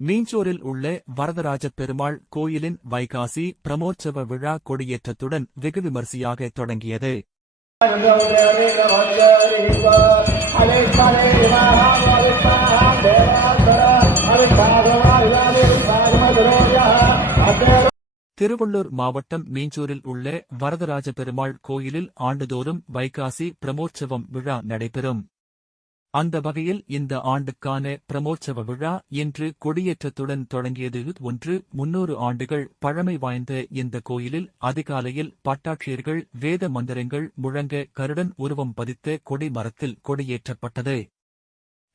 மீஞ்சூரில் உள்ள வரதராஜ பெருமாள் கோயிலின் வைகாசி பிரமோற்சவ விழா கொடியேற்றத்துடன் வெகு விமரிசையாக தொடங்கியது. திருவள்ளூர் மாவட்டம் மீஞ்சூரில் உள்ள வரதராஜ பெருமாள் கோயிலில் ஆண்டுதோறும் வைகாசி பிரமோற்சவம் விழா நடைபெறும். அந்த வகையில் இந்த ஆண்டுக்கான பிரமோற்சவ விழா இன்று கொடியேற்றத்துடன் தொடங்கியது ஒன்று முன்னூறு ஆண்டுகள் பழமை வாய்ந்த இந்த கோயிலில் அதிகாலையில் பட்டாட்சியர்கள் வேத மந்திரங்கள் முழங்க கருடன் உருவம் பதித்த கொடி மரத்தில் கொடியேற்றப்பட்டது.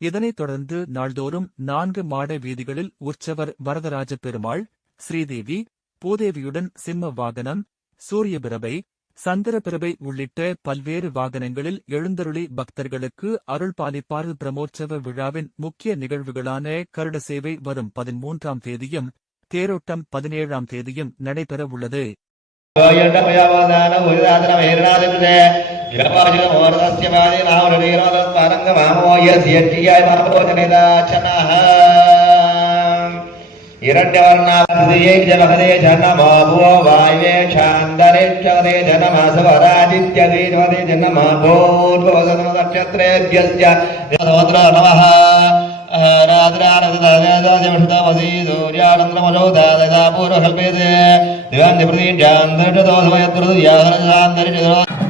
இதனைத் தொடர்ந்து நாள்தோறும் நான்கு மாட வீதிகளில் உற்சவர் வரதராஜ பெருமாள் ஸ்ரீதேவி பூதேவியுடன் சிம்ம வாகனம் சூரியபிரபை சந்திரபிரபை உள்ளிட்ட பல்வேறு வாகனங்களில் எழுந்தருளி பக்தர்களுக்கு அருள் பாலிப்பார் பிரமோற்சவ விழாவின் முக்கிய நிகழ்வுகளான கருட சேவை வரும் பதிமூன்றாம் தேதியும் தேரோட்டம் பதினேழாம் தேதியும் நடைபெறவுள்ளது இரண்யவர்ணாதியே ஜலகதே ஜனமாபோ வாயுவே சாந்தரேட்சகதே ஜனமாசவராதித்யதே క్షమదే జనమాసవరాజిత్యధీనవదే జన్మమాధోర్వసనక్షత్రేభ్యశ్చ సోదర నమ ൂർവകൽപ്പേത് ദിവ്യാന്തരീക്ഷാന്തരീക്ഷ